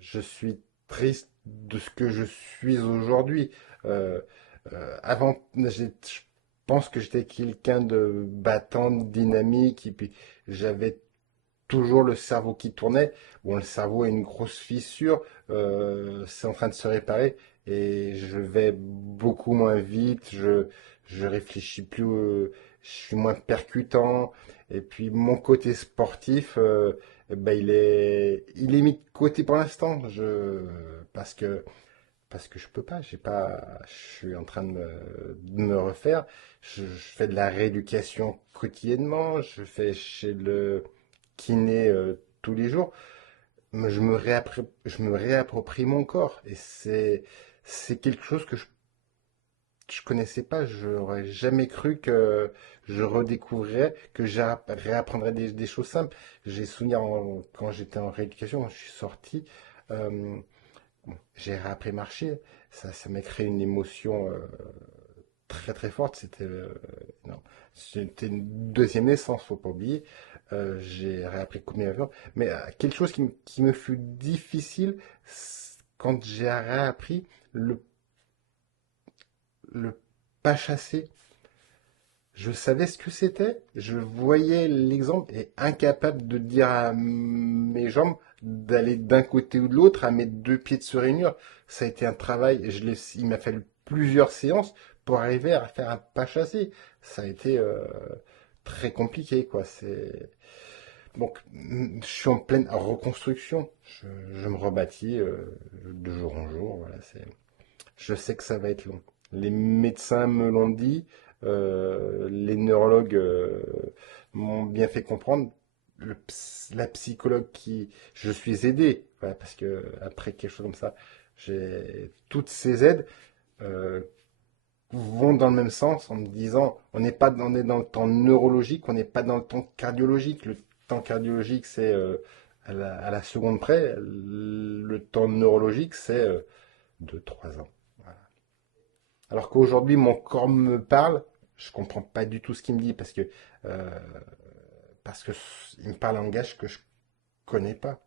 je suis triste de ce que je suis aujourd'hui. Euh, Avant, je pense que j'étais quelqu'un de battant, de dynamique, et puis j'avais toujours le cerveau qui tournait. Bon, le cerveau a une grosse fissure, c'est en train de se réparer, et je vais beaucoup moins vite, je réfléchis plus, je suis moins percutant, et puis mon côté sportif, eh ben, il est mis de côté pour l'instant, parce que je peux pas, j'ai pas, je suis en train de me refaire. Je fais de la rééducation quotidiennement, je fais chez le kiné tous les jours. Mais je me réapproprie mon corps et c'est quelque chose que je connaissais pas. J'aurais jamais cru que je redécouvrirais, que réapprendrais des choses simples. J'ai souvenir quand j'étais en rééducation, quand je suis sorti. euh, Bon, j'ai réappris à marcher. Ça m'a créé une émotion très très forte. Non, c'était une deuxième naissance, faut pas oublier. J'ai réappris combien d'avions. Mais quelque chose qui me fut difficile quand j'ai réappris le, le pas chasser. Je savais ce que c'était, je voyais l'exemple et incapable de dire à mes jambes d'aller d'un côté ou de l'autre, à mes deux pieds de se réunir. Ça a été un travail, il m'a fallu plusieurs séances pour arriver à faire un pas chassé. Ça a été très compliqué, quoi. Donc, je suis en pleine reconstruction. Je me rebâtis de jour en jour. Voilà, je sais que ça va être long. Les médecins me l'ont dit, les neurologues m'ont bien fait comprendre. La psychologue je suis aidé, voilà, parce que après quelque chose comme ça, j'ai toutes ces aides euh, vont dans le même sens en me disant, on est dans le temps neurologique, on n'est pas dans le temps cardiologique. Le temps cardiologique, c'est à la seconde près. Le temps neurologique, c'est 2, 3 ans. Voilà. Alors qu'aujourd'hui, mon corps me parle, je comprends pas du tout ce qu'il me dit euh, parce que il me parle un langage que je connais pas.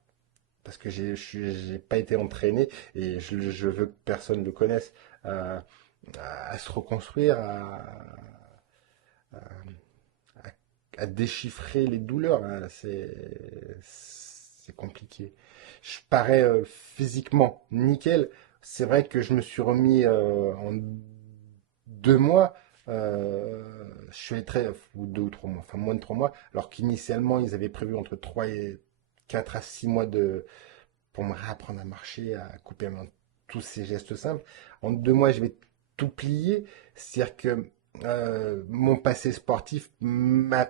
Parce que j'ai pas été entraîné et je veux que personne le connaisse. À, à se reconstruire, à- à déchiffrer les douleurs, hein. C'est compliqué. Je parais physiquement nickel. C'est vrai que je me suis remis en 2 mois. Je suis allé ou 2 ou 3 mois, enfin moins de 3 mois, alors qu'initialement ils avaient prévu entre 3 et 4 à 6 mois pour me réapprendre à marcher, à couper tous ces gestes simples. En 2 mois, je vais tout plier. C'est-à-dire que mon passé sportif m'a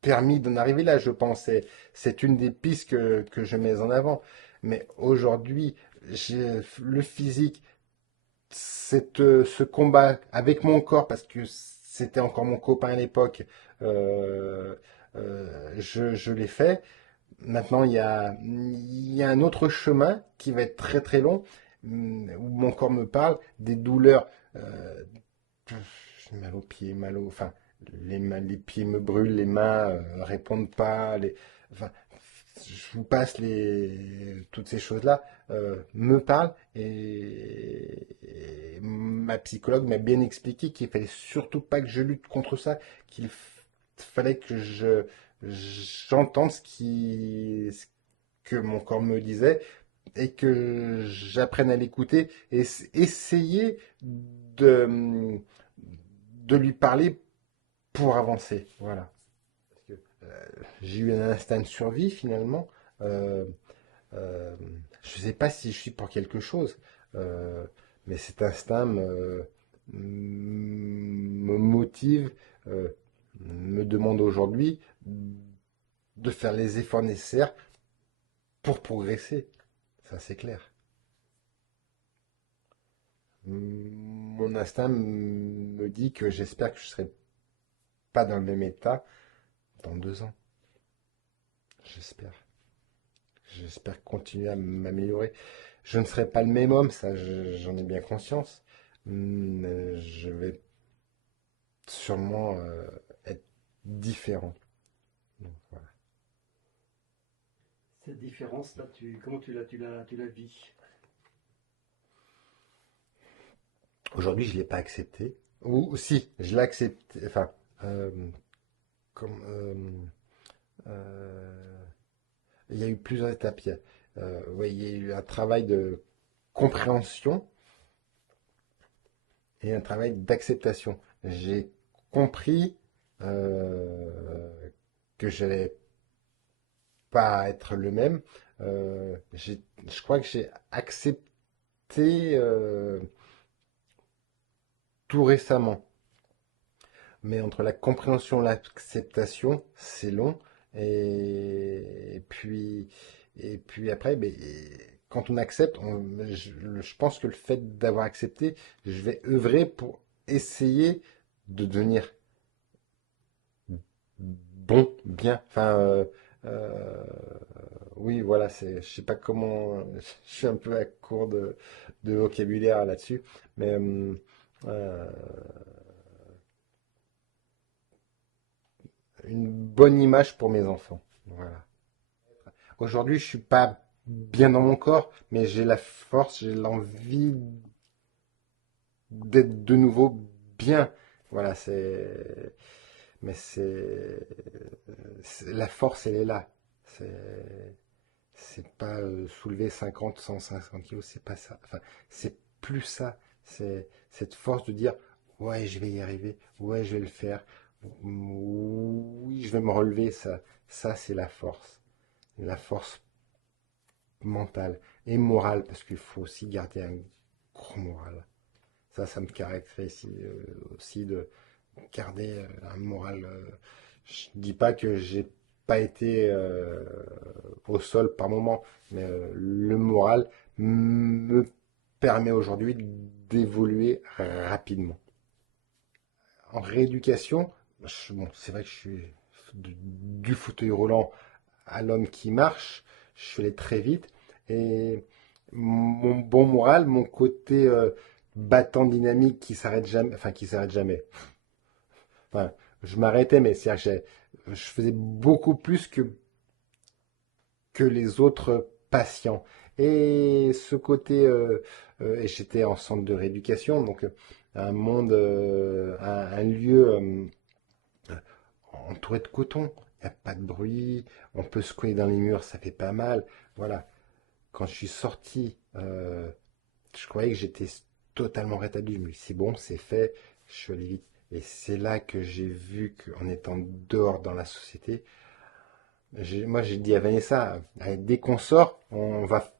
permis d'en arriver là, je pense. C'est une des pistes que je mets en avant. Mais aujourd'hui, le physique, ce combat avec mon corps, parce que c'était encore mon copain à l'époque, euh, je l'ai fait. Maintenant, il y a un autre chemin qui va être très très long, où mon corps me parle, des douleurs, euh, j'ai mal aux pieds, enfin, les pieds me brûlent, les mains répondent pas, enfin, je vous passe toutes ces choses-là, me parlent et ma psychologue m'a bien expliqué qu'il fallait surtout pas que je lutte contre ça, fallait que j'entende ce que mon corps me disait et que j'apprenne à l'écouter et essayer de lui parler pour avancer. Voilà. Parce que, j'ai eu un instinct de survie finalement. Euh, euh, je ne sais pas si je suis pour quelque chose, euh, mais cet instinct me motive, euh, me demande aujourd'hui de faire les efforts nécessaires pour progresser. Ça, c'est clair. Mon instinct me dit que j'espère que je ne serai pas dans le même état dans 2 ans. J'espère. J'espère continuer à m'améliorer. Je ne serai pas le même homme, ça j'en ai bien conscience. Mais je vais sûrement être différent. Donc, voilà. Cette différence-là, comment tu la vis? Aujourd'hui, je ne l'ai pas accepté. Ou si, je l'ai accepté. Enfin, euh, comme, euh, il y a eu plusieurs étapes. Ouais, il y a eu un travail de compréhension et un travail d'acceptation. J'ai compris que j'allais pas être le même. Je crois que j'ai accepté tout récemment. Mais entre la compréhension et l'acceptation, c'est long. Et et puis après, ben, quand on accepte, je pense que le fait d'avoir accepté, je vais œuvrer pour essayer de devenir bon, bien. Enfin, euh, oui, voilà, je sais pas comment, je suis un peu à court de vocabulaire là-dessus, mais euh, une bonne image pour mes enfants. Voilà. Aujourd'hui, je suis pas bien dans mon corps, mais j'ai la force, j'ai l'envie d'être de nouveau bien. Voilà, mais la force, elle est là. C'est pas soulever 50, 150 kilos, c'est pas ça. Enfin, c'est plus ça. C'est cette force de dire, ouais, je vais y arriver, ouais, je vais le faire, oui, je vais me relever. Ça, c'est la force. La force mentale et morale, parce qu'il faut aussi garder un gros moral. Ça me caractérise aussi de garder un moral. Je dis pas que j'ai pas été au sol par moment, mais le moral me permet aujourd'hui d'évoluer rapidement. En rééducation, bon, c'est vrai que je suis du fauteuil roulant à l'homme qui marche, je suis allé très vite et mon bon moral, mon côté battant dynamique qui s'arrête jamais, enfin qui s'arrête jamais. Enfin, je m'arrêtais, mais c'est-à-dire que je faisais beaucoup plus que les autres patients. Et ce côté, et j'étais en centre de rééducation, donc un monde, un lieu entouré de coton. Il n'y a pas de bruit, on peut se coller dans les murs, ça fait pas mal. Voilà. Quand je suis sorti, je croyais que j'étais totalement rétabli. Mais c'est bon, c'est fait, je suis allé vite. Et c'est là que j'ai vu qu'en étant dehors dans la société, moi j'ai dit à Vanessa, allez, dès qu'on sort, on va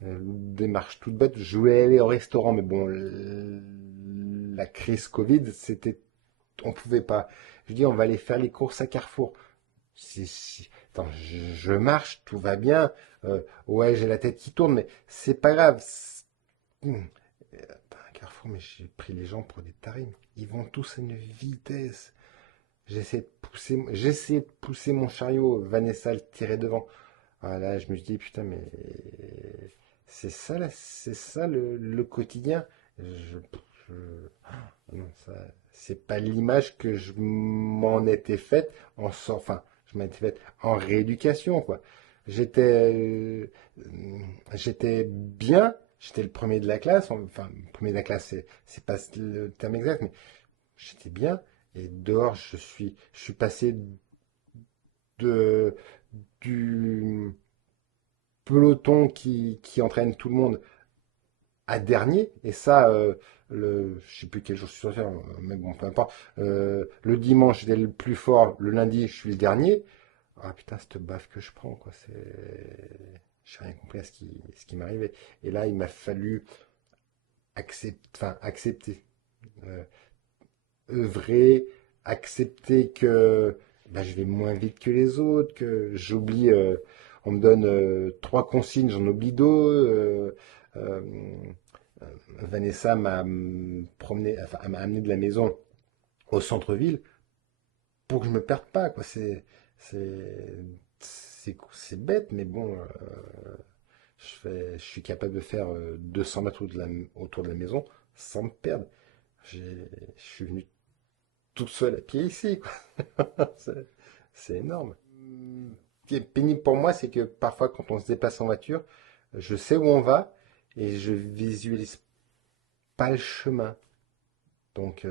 démarche toute bête. Je voulais aller au restaurant, mais bon, la crise Covid, on pouvait pas. Je dis, on va aller faire les courses à Carrefour. Attends, je marche, tout va bien. Ouais, j'ai la tête qui tourne, mais c'est pas grave. Attends, Carrefour, mais j'ai pris les gens pour des tarés. Ils vont tous à une vitesse. J'essaie de pousser mon chariot. Vanessa le tirait devant. Voilà, je me suis dit, putain, mais c'est ça, là, c'est ça le quotidien. Je, non, ça, c'est pas l'image que je m'en étais faite enfin, je m'en étais faite en rééducation, quoi. J'étais, j'étais bien, j'étais le premier de la classe, enfin, le premier de la classe, c'est pas le terme exact, mais j'étais bien, et dehors, je suis passé de, du peloton qui entraîne tout le monde à dernier, et ça, je sais plus quel jour je suis sorti, mais bon, peu importe. Le dimanche, j'étais le plus fort, le lundi, je suis le dernier. Ah putain, cette baffe que je prends, quoi, j'ai rien compris à ce qui m'arrivait. Et là, il m'a fallu accepter, euh, œuvrer, accepter que bah, je vais moins vite que les autres, que j'oublie, on me donne trois consignes, j'en oublie deux. Euh, Vanessa m'a promené, enfin, elle m'a amené de la maison au centre-ville pour que je me perde pas, quoi. C'est, c'est bête, mais bon, je suis capable de faire 200 mètres autour de la maison sans me perdre. Je suis venu toute seule à pied ici, quoi. C'est c'est énorme. qui est pénible pour moi, c'est que parfois, quand on se déplace en voiture, je sais où on va et je visualise pas le chemin. Donc,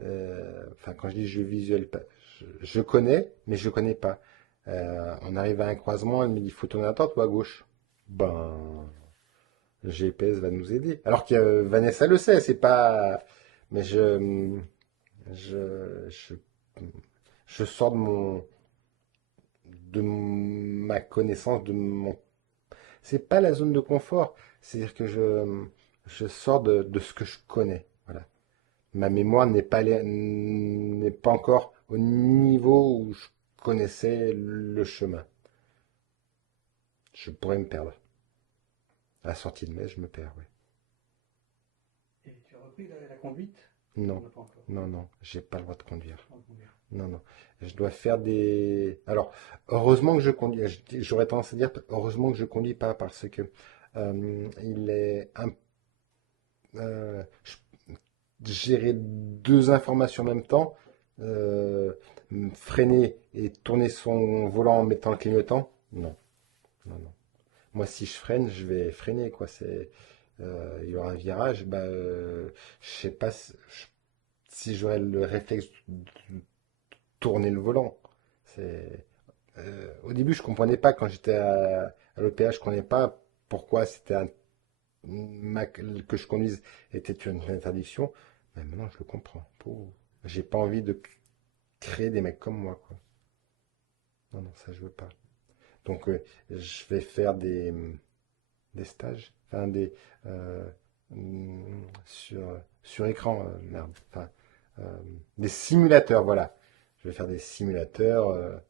enfin, quand je dis je visualise pas, je connais, mais je connais pas. On arrive à un croisement, elle me dit faut tourner à droite ou à gauche. Ben, le GPS va nous aider. Alors que Vanessa le sait, c'est pas. Mais je, je, je sors de ma connaissance, de mon. C'est pas la zone de confort. C'est-à-dire que je sors de ce que je connais. Voilà. Ma mémoire n'est pas encore au niveau où je connaissais le chemin. Je pourrais me perdre. À la sortie de mai, je me perds, oui. Et tu as repris la conduite? On Non, n'a pas encore. non, non, j'ai pas le droit de conduire. On va conduire. Non, non. Je dois faire des. Alors, heureusement que je conduis. J'aurais tendance à dire heureusement que je conduis pas parce que il est gérer deux informations en même temps, euh, freiner et tourner son volant en mettant le clignotant. Non, non, non. Moi, si je freine, je vais freiner, quoi. Il y aura un virage, bah, je sais pas si j'aurai le réflexe de tourner le volant. C'est, Au début, je comprenais pas quand j'étais à l'OPA, je comprenais pas pourquoi que je conduise était une interdiction. Mais maintenant, je le comprends. J'ai pas envie de créer des mecs comme moi, quoi. Non, non, ça, je veux pas. Donc, je vais faire des stages, enfin, euh, sur écran, merde. Enfin, euh, des simulateurs, voilà. Je vais faire des simulateurs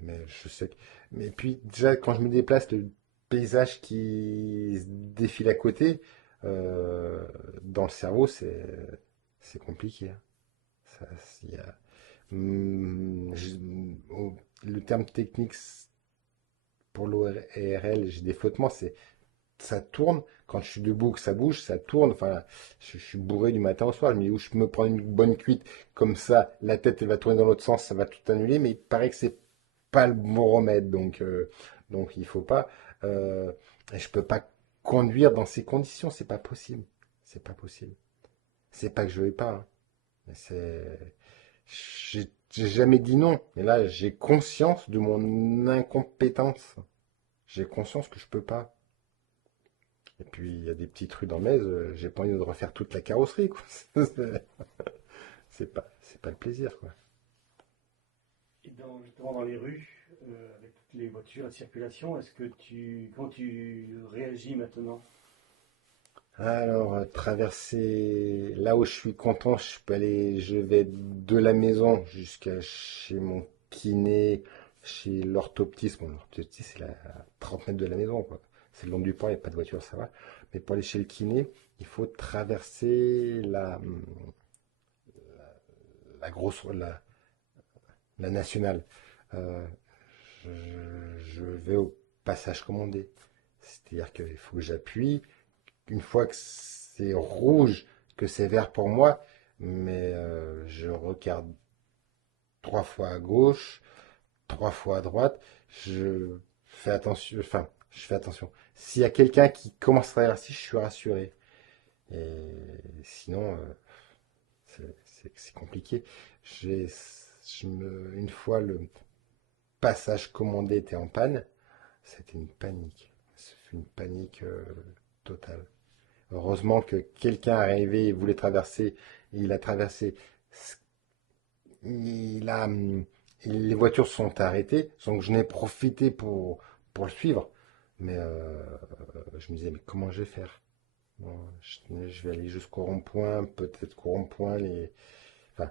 mais je sais que. Mais puis déjà quand je me déplace, le paysage qui se défile à côté, dans le cerveau, c'est compliqué, hein. Ça, il y a- le terme technique pour l'ORL, j'ai des flottements, c'est ça tourne. Quand je suis debout, que ça bouge, ça tourne. Enfin, je suis bourré du matin au soir. Je me dis où je me prends une bonne cuite, comme ça, la tête elle va tourner dans l'autre sens, ça va tout annuler. Mais il paraît que c'est pas le bon remède, donc il faut pas. Et je peux pas conduire dans ces conditions, c'est pas possible. C'est pas possible. C'est pas que je vais pas, hein, mais j'ai jamais dit non. Mais là, j'ai conscience de mon incompétence. J'ai conscience que je peux pas. Et puis, il y a des petites rues dans Metz, j'ai pas envie de refaire toute la carrosserie, quoi. C'est pas le plaisir, quoi. Et justement dans les rues, avec toutes les voitures, la circulation, comment tu réagis maintenant? Alors, traverser là où je suis content, je vais de la maison jusqu'à chez mon kiné, chez l'orthoptiste. Bon, l'orthoptiste, c'est à 30 mètres de la maison, quoi. C'est le long du pont, il n'y a pas de voiture, ça va. Mais pour aller chez le kiné, il faut traverser la grosse, la nationale. Euh, je, je vais au passage commandé. C'est-à-dire qu'il faut que j'appuie. Une fois que c'est rouge, que c'est vert pour moi, mais je regarde trois fois à gauche, trois fois à droite. Je fais attention. Enfin, je fais attention. S'il y a quelqu'un qui commence à traverser, je suis rassuré. Et sinon, c'est compliqué. J'ai, une fois, le passage commandé était en panne. C'était une panique. C'est une panique totale. Heureusement que quelqu'un est arrivé et voulait traverser. Il a traversé. Il a, les voitures sont arrêtées. Donc je n'ai profité pour le suivre. Mais je me disais, mais comment je vais faire? Bon, je vais aller jusqu'au rond-point. Peut-être qu'au rond-point, enfin,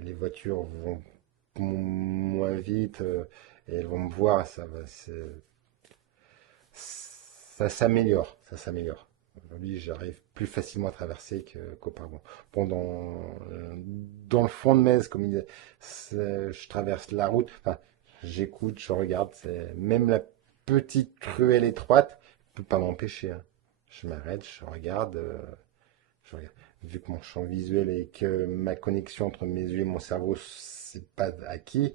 les voitures vont moins vite et elles vont me voir. Ça s'améliore, ça s'améliore. Aujourd'hui, j'arrive plus facilement à traverser qu'auparavant. Bon, dans le fond de Metz, comme il disait, je traverse la route, enfin, j'écoute, je regarde, même la petite ruelle étroite ne peut pas m'empêcher, hein. Je m'arrête, je regarde. Vu que mon champ visuel et que ma connexion entre mes yeux et mon cerveau, c'est pas acquis,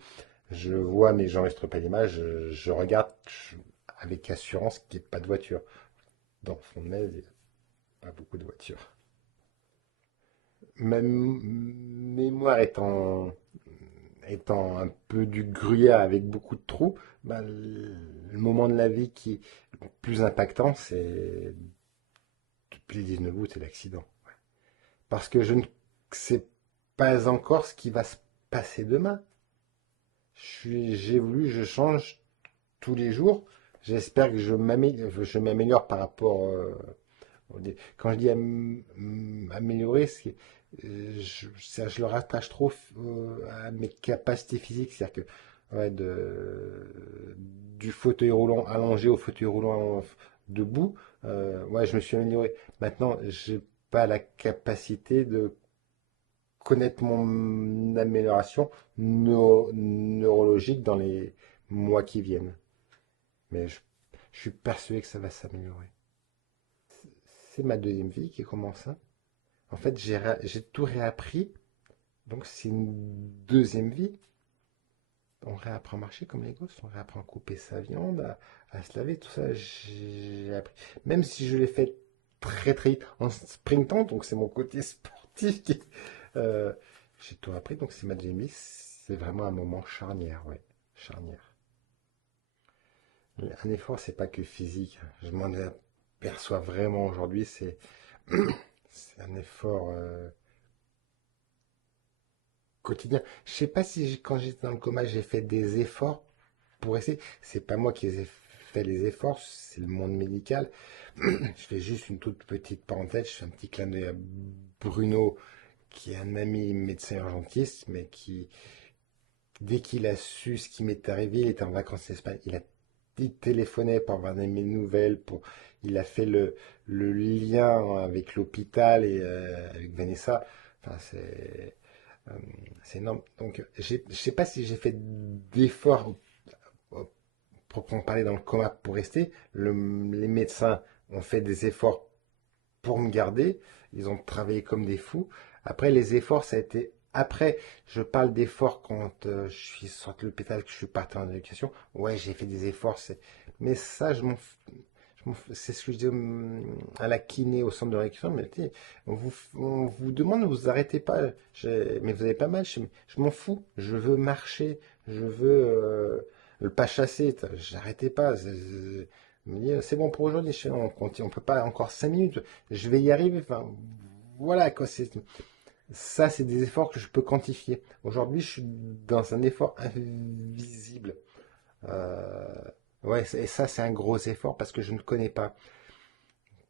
Je vois, mais j'enregistre pas l'image, je regarde avec assurance qu'il n'y ait pas de voiture. Dans le fond de Metz, il n'y a pas beaucoup de voitures. Ma mémoire étant un peu du gruyère avec beaucoup de trous, ben, le moment de la vie qui est le plus impactant, c'est depuis le 19 août et l'accident. Parce que je ne sais pas encore ce qui va se passer demain. J'évolue, je change tous les jours. J'espère que je m'améliore par rapport. Quand je dis améliorer, je le rattache trop à mes capacités physiques. C'est-à-dire que ouais, du fauteuil roulant allongé au fauteuil roulant debout, ouais, je me suis amélioré. Maintenant, j'ai pas la capacité de connaître mon amélioration neurologique dans les mois qui viennent. Mais je suis persuadé que ça va s'améliorer. C'est ma deuxième vie qui commence, hein. En fait, j'ai tout réappris. Donc, c'est une deuxième vie. On réapprend à marcher comme les gosses. On réapprend à couper sa viande, à se laver, tout ça. J'ai appris. Même si je l'ai fait très très vite en sprintant, donc c'est mon côté sportif qui. euh, j'ai tout appris, donc c'est ma deuxième vie. C'est vraiment un moment charnière, ouais. Charnière. Un effort, c'est pas que physique. Je m'en aperçois vraiment aujourd'hui. C'est un effort quotidien. Je sais pas si quand j'étais dans le coma, j'ai fait des efforts pour essayer. C'est pas moi qui ai fait les efforts, c'est le monde médical. Je fais juste une toute petite parenthèse. Je fais un petit clin d'œil à Bruno, qui est un ami médecin urgentiste, mais qui, dès qu'il a su ce qui m'est arrivé, il était en vacances en Espagne. Il téléphonait pour avoir mes nouvelles, il a fait le lien avec l'hôpital et avec Vanessa. Enfin, euh, c'est énorme. Donc, je ne sais pas si j'ai fait d'efforts proprement parler dans le coma pour rester. Les médecins ont fait des efforts pour me garder. Ils ont travaillé comme des fous. Après, les efforts, ça a été. Après, je parle d'efforts quand je suis sorti de l'hôpital, que je suis parti en éducation. Ouais, j'ai fait des efforts. Mais ça, c'est ce que je dis à la kiné au centre de rééducation. Mais tu sais, on vous demande, vous arrêtez pas. Mais vous avez pas mal. Je m'en fous. Je veux marcher. Je veux le pas chasser. J'arrêtais pas. Me dire, c'est bon pour aujourd'hui, on continue, on peut pas encore 5 minutes, je vais y arriver. Enfin, voilà quoi, ça, c'est des efforts que je peux quantifier. Aujourd'hui, je suis dans un effort invisible. Euh, ouais, et ça, c'est un gros effort parce que je ne connais pas.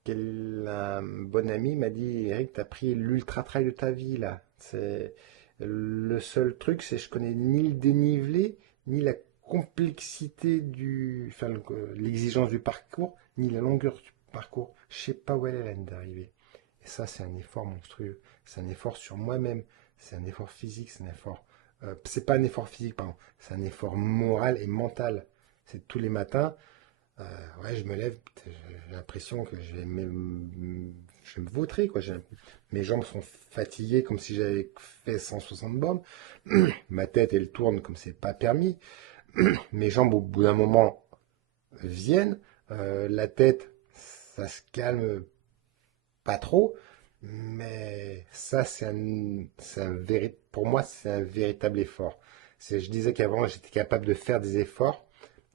Un bon ami m'a dit, Eric, t'as pris l'ultra trail de ta vie là. C'est le seul truc, c'est que je connais ni le dénivelé, ni la complexité enfin, l'exigence du parcours, ni la longueur du parcours. Je sais pas où elle est la ligne d'arrivée. Et ça, c'est un effort monstrueux. C'est un effort sur moi-même. C'est un effort physique. C'est pas un effort physique, pardon. C'est un effort moral et mental. C'est tous les matins. Ouais, je me lève, j'ai l'impression que je vais me vautrer, quoi. Mes jambes sont fatiguées comme si j'avais fait 160 bornes. Ma tête, elle tourne comme c'est pas permis. Mes jambes, au bout d'un moment, viennent. La tête, ça se calme pas trop. Mais ça, pour moi, c'est un véritable effort. Je disais qu'avant, j'étais capable de faire des efforts,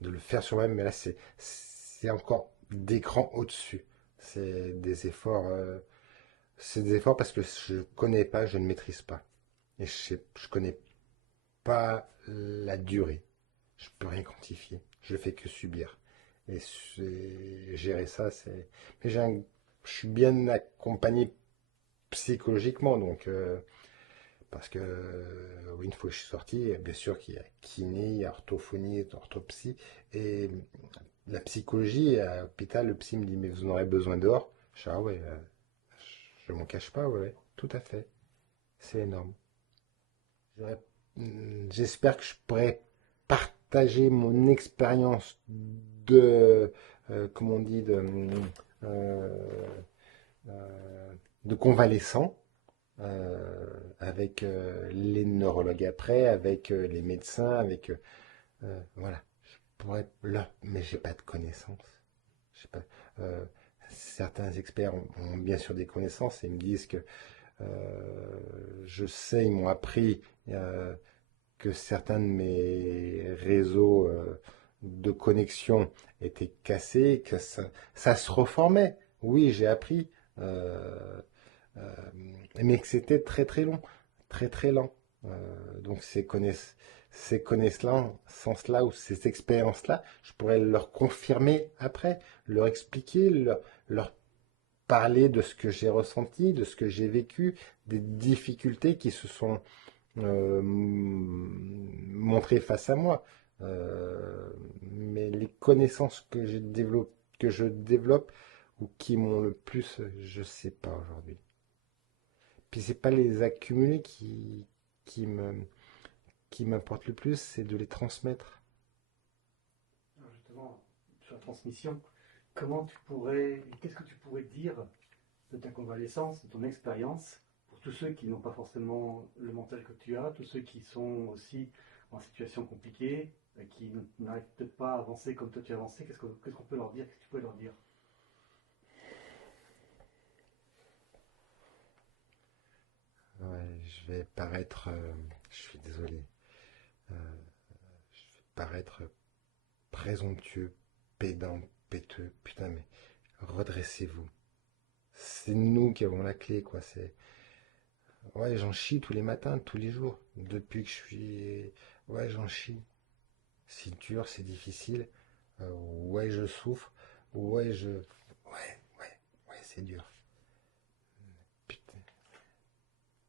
de le faire sur moi-même, mais là, c'est encore des crans au-dessus. C'est des efforts parce que je connais pas, je ne maîtrise pas. Et je connais pas la durée. Je peux rien quantifier. Je fais que subir. Et gérer ça, c'est. Mais je suis bien accompagné psychologiquement. Donc, parce que oui, une fois que je suis sorti, bien sûr qu'il y a kiné, il y a orthophonie, orthopsie, et la psychologie, à l'hôpital, le psy me dit, mais vous en aurez besoin dehors. Je dis, ah ouais, je m'en cache pas, ouais, ouais, tout à fait. C'est énorme. J'aurais- J'espère que je pourrais partager mon expérience comment on dit, euh, de convalescent avec les neurologues après, avec les médecins, voilà. Je pourrais là, mais j'ai pas de connaissances. J'ai pas, euh, certains experts ont bien sûr des connaissances et me disent que je sais, ils m'ont appris euh, que certains de mes réseaux de connexion étaient cassés, que ça se reformait. Oui, j'ai appris, euh, euh, mais que c'était très très long, très très lent. Donc ces connaissances-là ou ces expériences-là, je pourrais leur confirmer après, leur expliquer, leur parler de ce que j'ai ressenti, de ce que j'ai vécu, des difficultés qui se sont montrées face à moi. Mais les connaissances que je développe ou qui m'ont le plus, je sais pas aujourd'hui. Puis c'est pas les accumuler qui me, qui m'importe le plus, c'est de les transmettre. Alors justement, sur la transmission, qu'est-ce que tu pourrais dire de ta convalescence, de ton expérience, pour tous ceux qui n'ont pas forcément le mental que tu as, tous ceux qui sont aussi en situation compliquée, qui n'arrivent peut-être pas à avancer comme toi tu as avancé, qu'est-ce qu'on peut leur dire, qu'est-ce que tu peux leur dire? Ouais, je vais paraître, je suis désolé, euh, je vais paraître présomptueux, pédant, péteux, putain, mais redressez-vous. C'est nous qui avons la clé, quoi. Ouais, j'en chie tous les matins, tous les jours. Depuis que je suis. Ouais, j'en chie. C'est dur, c'est difficile. Ouais, je souffre. Ouais, ouais, c'est dur. Putain,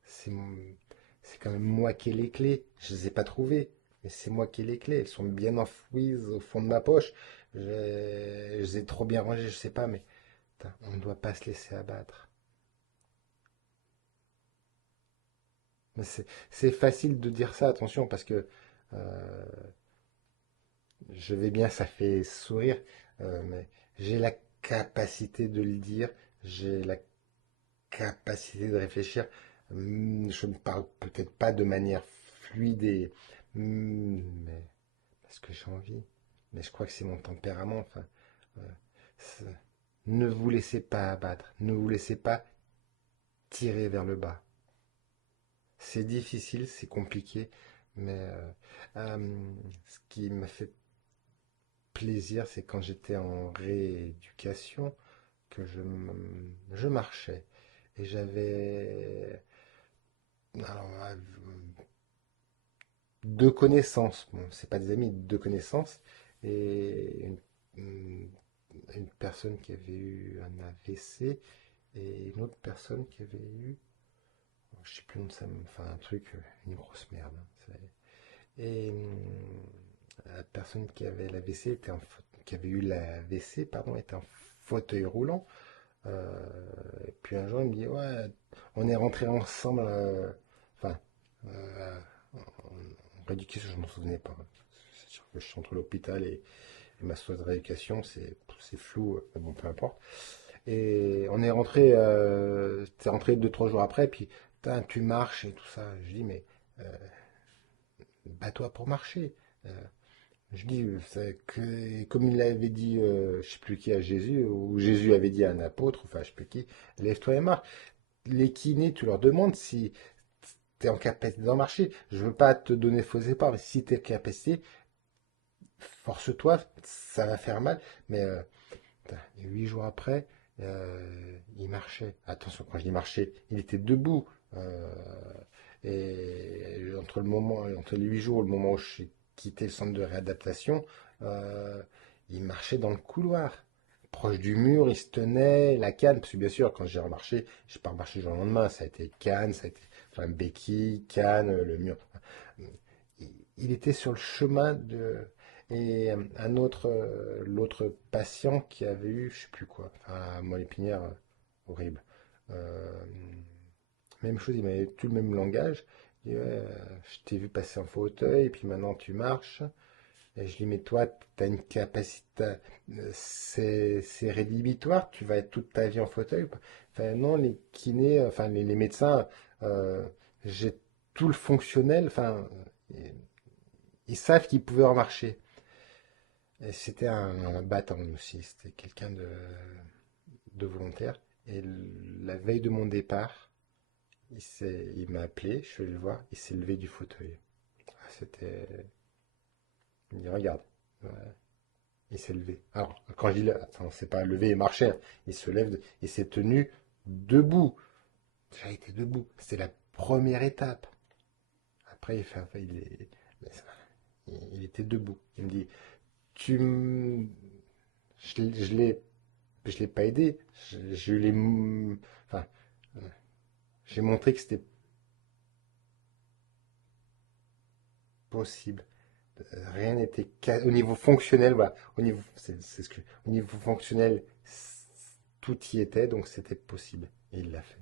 c'est mon- c'est quand même moi qui ai les clés. Je les ai pas trouvées, mais c'est moi qui ai les clés. Elles sont bien enfouies au fond de ma poche. Je les ai trop bien rangées, je sais pas, mais putain, on ne doit pas se laisser abattre. Mais c'est facile de dire ça, attention, parce que euh, je vais bien, ça fait sourire, mais j'ai la capacité de le dire, j'ai la capacité de réfléchir. Je ne parle peut-être pas de manière fluide mais parce que j'ai envie. Mais je crois que c'est mon tempérament. Enfin, euh, c'est- ne vous laissez pas abattre, ne vous laissez pas tirer vers le bas. C'est difficile, c'est compliqué, mais ce qui m'a fait plaisir, c'est quand j'étais en rééducation que je marchais et j'avais alors, deux connaissances. Bon, c'est pas des amis, deux connaissances et une personne qui avait eu un AVC et une autre personne qui avait eu, je sais plus le nom de ça, enfin un truc, une grosse merde, hein. Et la personne qui avait l'AVC qui avait eu l'AVC, pardon, était en fauteuil roulant. Et puis un jour, il me dit, ouais, on est rentrés ensemble, enfin, euh, en rééducation, je m'en souvenais pas. C'est sûr que je suis entre l'hôpital et ma soirée de rééducation, c'est flou, mais bon, peu importe. Et on est rentré, t'es rentré 2, 3 jours après, puis putain, tu marches et tout ça. Je dis, mais euh, bats-toi pour marcher. Euh, je dis, comme il l'avait dit, je sais plus qui à Jésus, ou Jésus avait dit à un apôtre, enfin je sais plus qui, lève-toi et marche. Les kinés, tu leur demandes si tu es en capacité d'en marcher. Je veux pas te donner faux espoirs, mais si tu es en capacité, force-toi, ça va faire mal. Mais 8 jours après, il marchait. Attention, quand je dis marcher, il était debout. Et entre les 8 jours, le moment où j'ai quitté le centre de réadaptation, euh, il marchait dans le couloir, proche du mur, il se tenait, la canne, parce que bien sûr, quand j'ai remarché, je n'ai pas remarché le jour au lendemain, ça a été canne, ça a été enfin, béquille, canne, le mur. Il était sur le chemin de. Et l'autre patient qui avait eu, je sais plus quoi, enfin, moelle épinière horrible. Euh, Même chose, il m'avait tout le même langage. Il dit, ouais, je t'ai vu passer en fauteuil, et puis maintenant tu marches. Et je lui dis, mais toi, tu as une capacité, c'est rédhibitoire, tu vas être toute ta vie en fauteuil. Enfin, non, les kinés, enfin les médecins Euh, j'ai tout le fonctionnel, enfin, ils savent qu'ils pouvaient remarcher. Et c'était un battant aussi, c'était quelqu'un de volontaire. Et la veille de mon départ, il m'a appelé, je suis allé le voir, il s'est levé du fauteuil. Ah, c'était. Il me dit, regarde. Ouais, il s'est levé. Alors, quand je dis, attends, c'est pas levé et marcher, hein. Il se lève, il s'est tenu debout. J'ai été debout. C'était la première étape. Après, il était debout. Il me dit, tu m- je, l'ai- je l'ai pas aidé. Je l'ai, enfin, euh, j'ai montré que c'était possible. Rien n'était au niveau fonctionnel, voilà. C'est ce que, au niveau fonctionnel, tout y était, donc c'était possible. Et il l'a fait.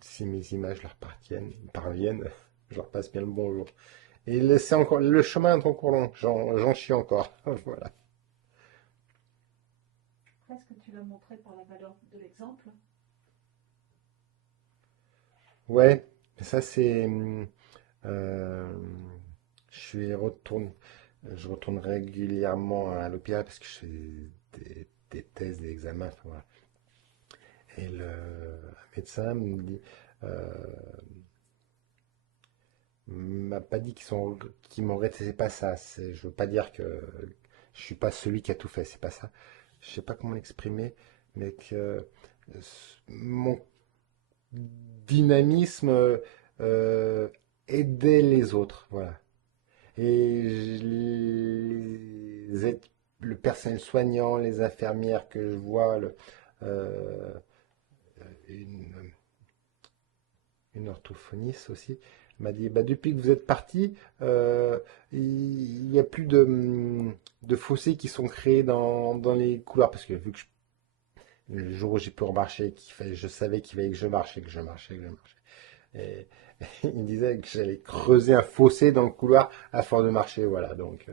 Si mes images leur parviennent, je leur passe bien le bonjour. Et c'est encore, le chemin est encore long. J'en chie encore. Voilà. Est-ce que tu l'as montré par la valeur de l'exemple? Ouais, ça c'est. euh, je retourne régulièrement à l'hôpital parce que je fais des tests, des examens. Enfin, voilà. Et un médecin me dit, euh, m'a pas dit qu'ils m'ont regrette, c'est pas ça. Je veux pas dire que je suis pas celui qui a tout fait, c'est pas ça. Je sais pas comment l'exprimer, mais que mon dynamisme euh, aidait les autres, voilà. Et le personnel soignant, les infirmières que je vois, euh, une, une orthophoniste aussi, m'a dit, bah, depuis que vous êtes parti, il n'y a plus de fossés qui sont créés dans les couloirs. Parce que vu que le jour où j'ai pu remarcher, je savais qu'il fallait que je marchais, que je marchais, que je marchais. Et, il me disait que j'allais creuser un fossé dans le couloir à force de marcher. Voilà, donc